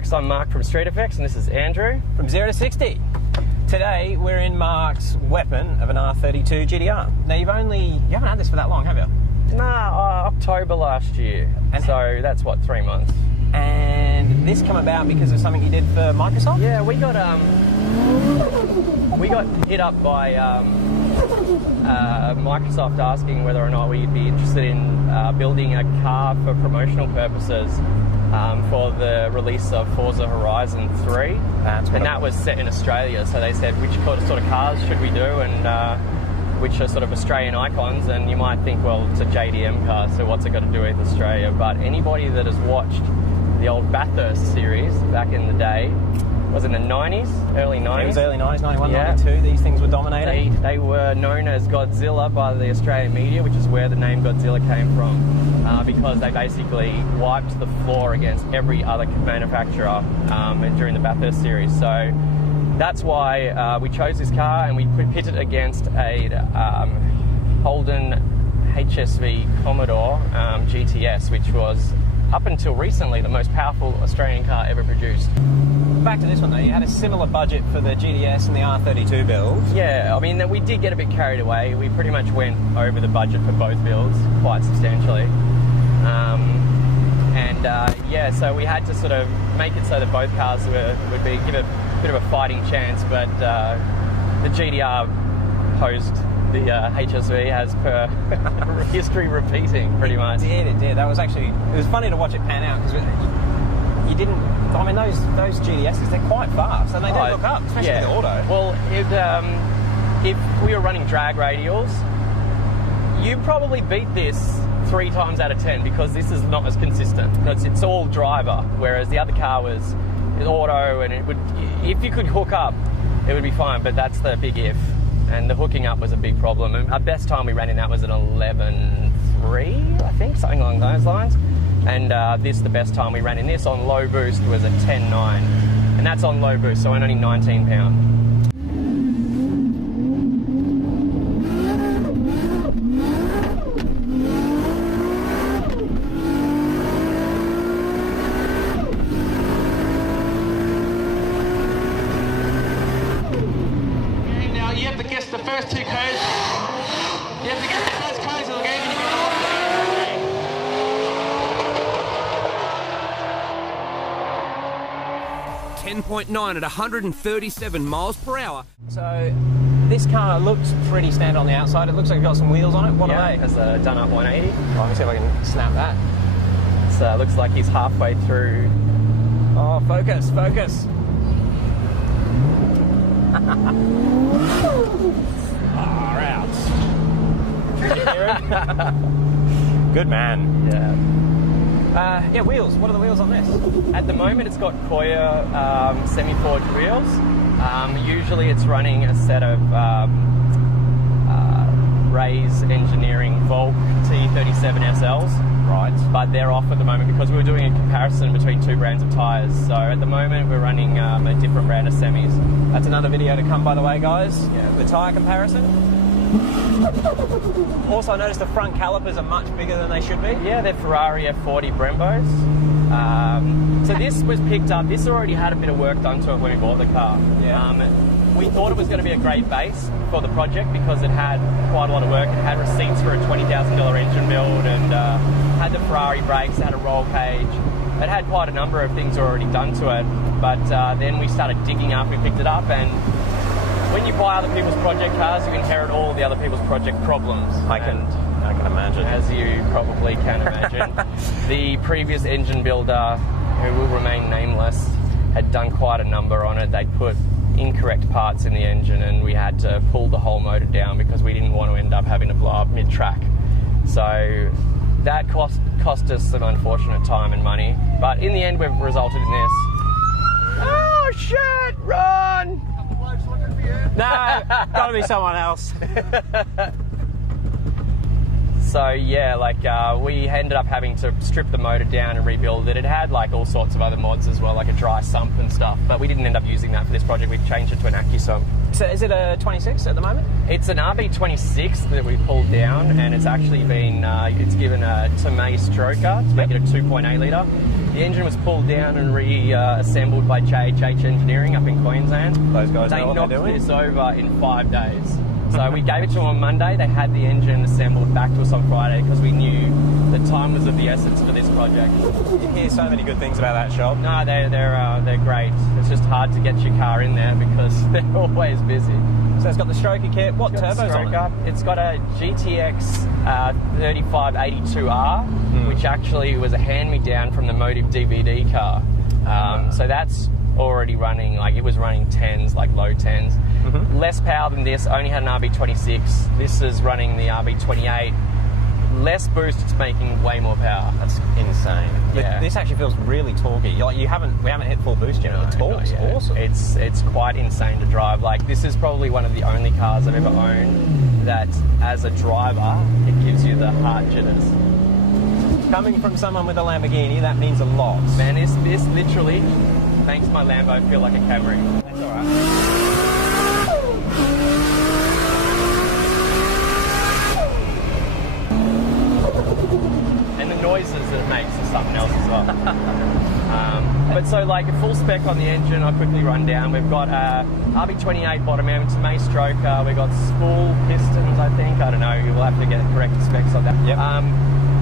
folks, I'm Mark from Streetfx and this is Andrew from 0 to 60. Today we're in Mark's weapon of an R32 GTR. Now you haven't had this for that long, have you? Nah, October last year. And so that's what, 3 months. And this come about because of something you did for Microsoft? Yeah, we got hit up by Microsoft asking whether or not we'd be interested in building a car for promotional purposes for the release of Forza Horizon 3. And that was set in Australia, so they said which sort of cars should we do and which are sort of Australian icons, and you might think, well, it's a JDM car, so what's it got to do with Australia? But anybody that has watched the old Bathurst series back in the day, was in the 90s, early 90s? It was early 90s, 91, yeah. 92, these things were dominating. They were known as Godzilla by the Australian media, which is where the name Godzilla came from, because they basically wiped the floor against every other manufacturer during the Bathurst series. So that's why we chose this car, and we pitted it against a Holden HSV Commodore GTS, which was, up until recently, the most powerful Australian car ever produced. Back to this one though, you had a similar budget for the GTS and the R32 builds. Yeah, I mean, we did get a bit carried away. We pretty much went over the budget for both builds quite substantially. Yeah, so we had to sort of make it so that both cars give a bit of a fighting chance, but the GTR posed the HSV as per history repeating, pretty much. It did. That was actually, it was funny to watch it pan out, because you didn't, I mean, those GTSs, they're quite fast, and they don't look up, especially the auto. Well, if we were running drag radials, you probably beat this 3 times out of 10, because this is not as consistent. It's all driver, whereas the other car was auto, and it would, if you could hook up, it would be fine, but that's the big if. And the hooking up was a big problem. And our best time we ran in that was an 11.3, I think, something along those lines. And the best time we ran in this on low boost was a 10.9. And that's on low boost, so only 19 pound. The first 2 codes. You have to get the first codes of the game and you get 10.9 at 137 miles per hour. So this car looks pretty standard on the outside. It looks like it's got some wheels on it. What are they? It has a done-up 180. Let me see if I can snap that. So it looks like he's halfway through. Oh, focus, focus. Far out. Did you hear it? Good man. Yeah. Yeah, wheels. What are the wheels on this? At the moment, it's got Koya semi-forged wheels. Usually, it's running a set of Ray's Engineering Volk T37 SLs. Right. But they're off at the moment because we were doing a comparison between 2 brands of tyres. So at the moment, we're running a different brand of semis. That's another video to come, by the way, guys. Yeah. The tyre comparison. Also, I noticed the front calipers are much bigger than they should be. Yeah, they're Ferrari F40 Brembos. So this was picked up. This already had a bit of work done to it when we bought the car. Yeah. We thought it was going to be a great base for the project because it had quite a lot of work. It had receipts for a $20,000 engine build and had the Ferrari brakes, it had a roll cage. It had quite a number of things already done to it, but then we started digging up, we picked it up, and when you buy other people's project cars, you inherit all the other people's project problems. I can imagine. As you probably can imagine. The previous engine builder, who will remain nameless, had done quite a number on it. They'd put incorrect parts in the engine, and we had to pull the whole motor down because we didn't want to end up having to blow up mid-track. So that cost us some unfortunate time and money, but in the end we've resulted in this. Oh shit, run! No, gotta be someone else. So yeah, like we ended up having to strip the motor down and rebuild it. It had like all sorts of other mods as well, like a dry sump and stuff, but we didn't end up using that for this project. We've changed it to an AccuSump. So is it a 26 at the moment? It's an RB26 that we pulled down, and it's actually been, it's given a Tomei stroker to make it a 2.8 litre. The engine was pulled down and reassembled by JHH Engineering up in Queensland. Those guys They know what they're knocked doing. this over in 5 days. So we gave it to them on Monday. They had the engine assembled back to us on Friday because we knew the time was of the essence for this project. You hear so many good things about that shop. No, they're great. It's just hard to get your car in there because they're always busy. So it's got the stroker kit. What It's got the turbos on stroker. it? It's got a GTX 3582R, which actually was a hand-me-down from the Motive DVD car. So that's already running, like it was running 10s, like low 10s. Less power than this, only had an RB26. This is running the RB28. Less boost, it's making way more power. That's insane. Yeah. This actually feels really torquey. Like we haven't hit full boost yet. The torque's awesome. It's quite insane to drive. Like this is probably one of the only cars I've ever owned that, as a driver, it gives you the heart jitters. Coming from someone with a Lamborghini, that means a lot. Man, this literally makes my Lambo feel like a Camry. That's all right. And the noises that it makes is something else as well. But so, like, a full spec on the engine, I'll quickly run down. We've got RB28 bottom end, it's a May stroker. We've got spool pistons, I think. I don't know, you'll have to get correct specs on that. Yep.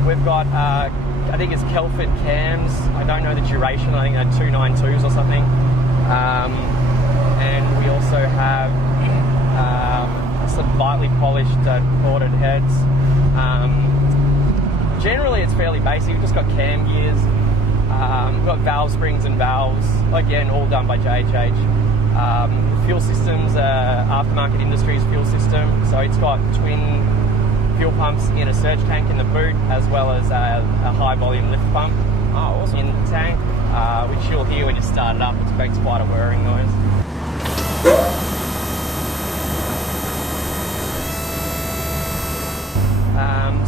We've got, I think it's Kelford cams. I don't know the duration. I think they're 292s or something. And we also have some lightly polished corded heads. Generally, it's fairly basic. We've just got cam gears. We've got valve springs and valves. Again, all done by JHH. Fuel systems, aftermarket industries fuel system. So it's got twin fuel pumps in a surge tank in the boot, as well as a high volume lift pump in the tank, which you'll hear when you start it up. It makes quite a whirring noise.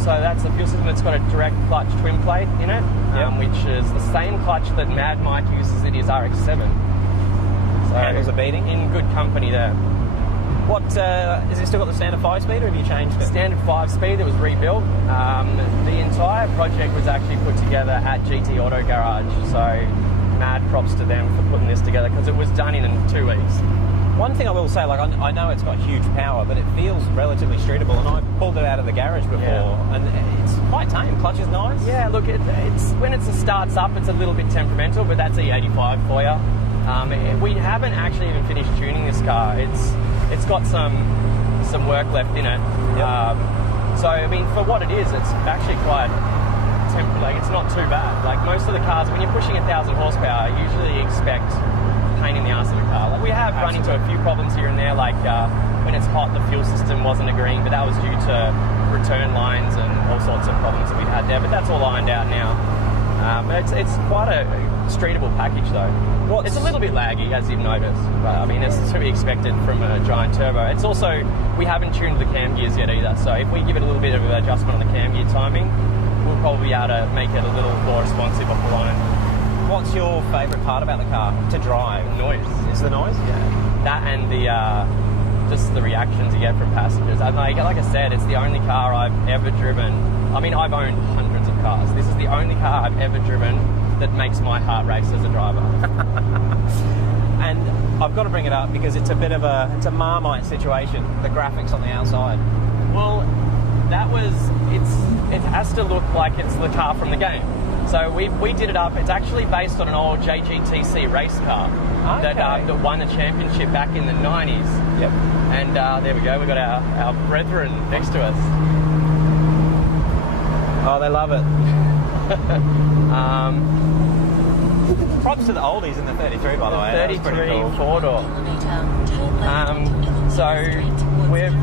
So that's the fuel system. It's got a direct clutch twin plate in it, which is the same clutch that Mad Mike uses in his RX-7. So Handles are beating. In good company there. What is it still got the standard 5-speed, or have you changed it? Standard 5-speed that was rebuilt. The entire project was actually put together at GT Auto Garage. So mad props to them for putting this together because it was done in 2 weeks. One thing I will say, like I know it's got huge power, but it feels relatively streetable, and I pulled it out of the garage before, and it's quite tame. Clutch is nice. Yeah, look, it's when it starts up, it's a little bit temperamental, but that's E85 for you. We haven't actually even finished tuning this car. It's got some work left in it. Yep. So I mean, for what it is, it's actually quite like it's not too bad. Like most of the cars, when you're pushing 1,000 horsepower, you usually expect pain in the ass of a car. Like we have run into a few problems here and there, like when it's hot, the fuel system wasn't agreeing, but that was due to return lines and all sorts of problems that we've had there. But that's all ironed out now. It's quite a streetable package though. It's a little bit laggy, as you've noticed, but I mean, it's to be expected from a giant turbo. It's also, we haven't tuned the cam gears yet either, so if we give it a little bit of an adjustment on the cam gear timing, we'll probably be able to make it a little more responsive offline. What's your favourite part about the car to drive? Noise. Is the noise? Yeah. That and the just the reactions you get from passengers. And like I said, it's the only car I've ever driven. I mean, I've owned hundreds of cars. This is the only car I've ever driven that makes my heart race as a driver. And I've got to bring it up because it's a bit of a Marmite situation. The graphics on the outside. Well, it has to look like it's the car from the game. So we did it up. It's actually based on an old JGTC race car that won the championship back in the 90s. Yep. And there we go. We've got our brethren next to us. Oh, they love it. Props to the oldies in the 33, by the way. 33 cool. four-door. So we've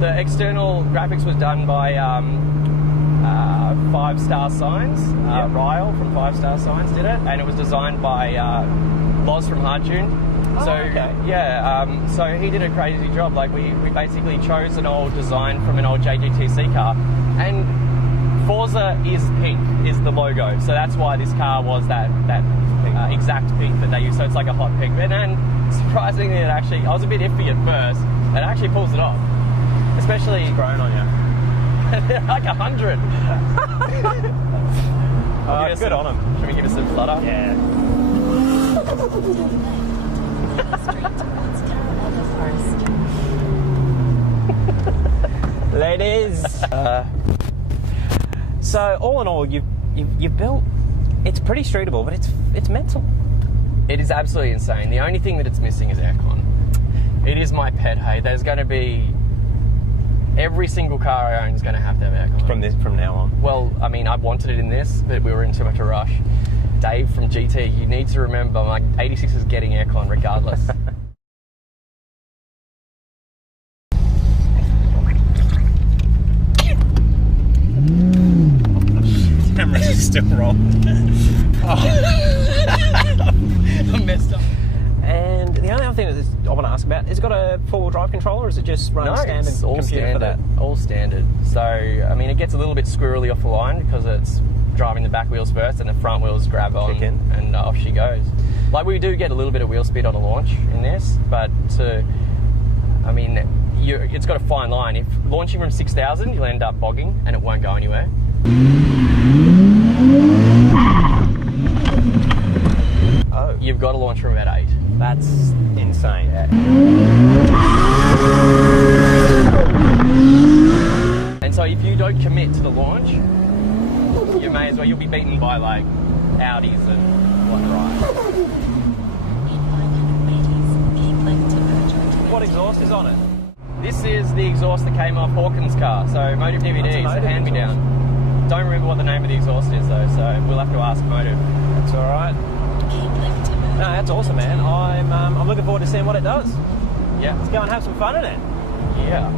the external graphics was done by 5 Star Signs. Ryle from 5 Star Signs did it, and it was designed by Loz from Hardtune. So he did a crazy job. Like we basically chose an old design from an old JGTC car, and Forza is pink, is the logo. So that's why this car was that exact pink that they use. So it's like a hot pink. And then surprisingly, I was a bit iffy at first. It actually pulls it off, especially It's grown on you. they're like 100. Good on him. Should we give us some flutter? Yeah. Ladies. So all in all, you've built. It's pretty streetable, but it's mental. It is absolutely insane. The only thing that it's missing is aircon. It is my pet, hey. There's going to be every single car I own is going to have aircon From now on. Well, I mean, I wanted it in this, but we were in too much of a rush. Dave from GT, you need to remember, my 86 is getting aircon regardless. Camera's still rolling. I messed up. And the only other thing that I want to ask about, is it got a four-wheel drive controller, or is it just running standard it's all computer standard, for that? all standard. So, I mean, it gets a little bit squirrely off the line because it's driving the back wheels first and the front wheels grab on Kick in. and off she goes. Like, we do get a little bit of wheel speed on a launch in this, but I mean, it's got a fine line. If launching from 6,000, you'll end up bogging and it won't go anywhere. Oh. You've got to launch from about 8. That's insane. Yeah. And so if you don't commit to the launch, you may as well, you'll be beaten by like Audis and whatnot. What exhaust is on it? This is the exhaust that came off Hawkins' car, so Motive DVD, That's a it's a Motive hand-me-down. Don't remember what the name of the exhaust is though, so we'll have to ask Motive. That's all right. No, that's awesome, man. I'm looking forward to seeing what it does. Yeah. Let's go and have some fun in it. Yeah.